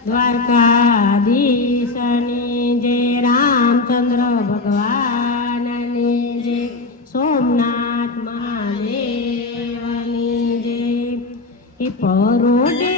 દ્વારકાધીશની જય રામચંદ્ર ભગવાનની જય સોમનાથ મહાદેવની જય પરોડે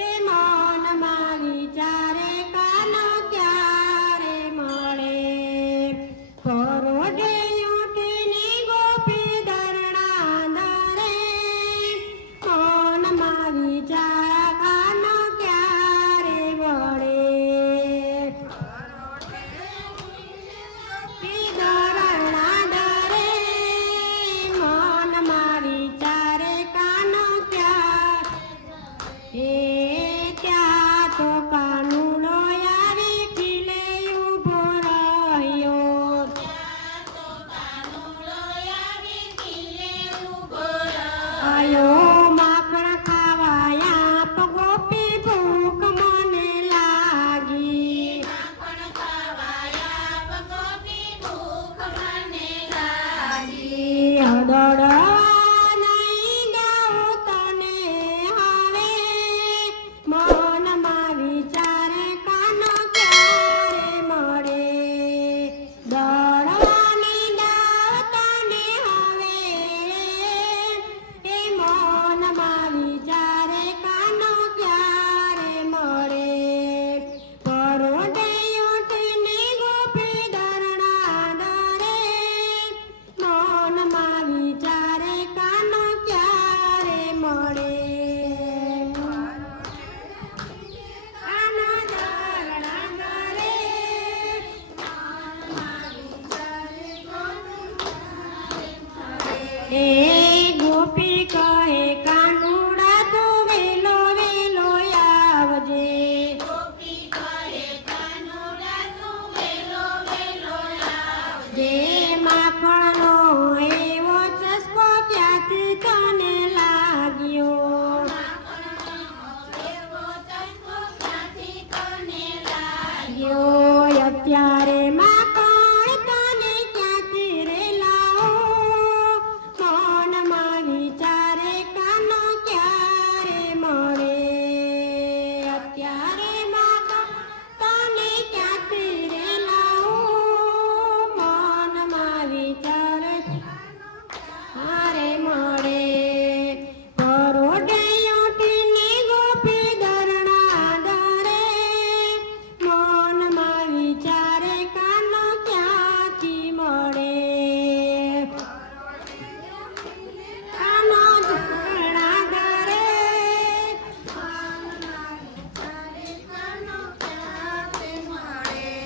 এ মন মাগিচা Yeah.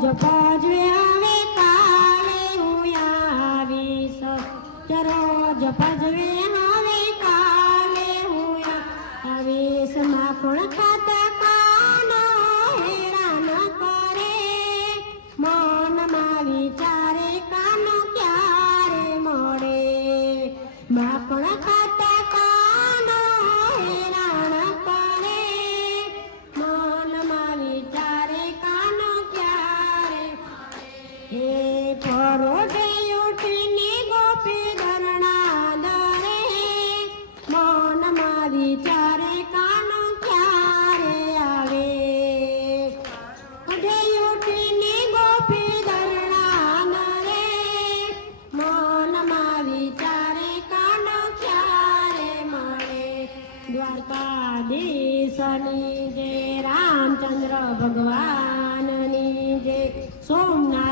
pode, ó pode.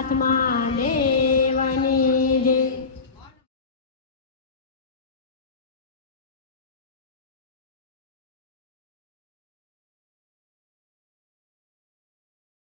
Come on.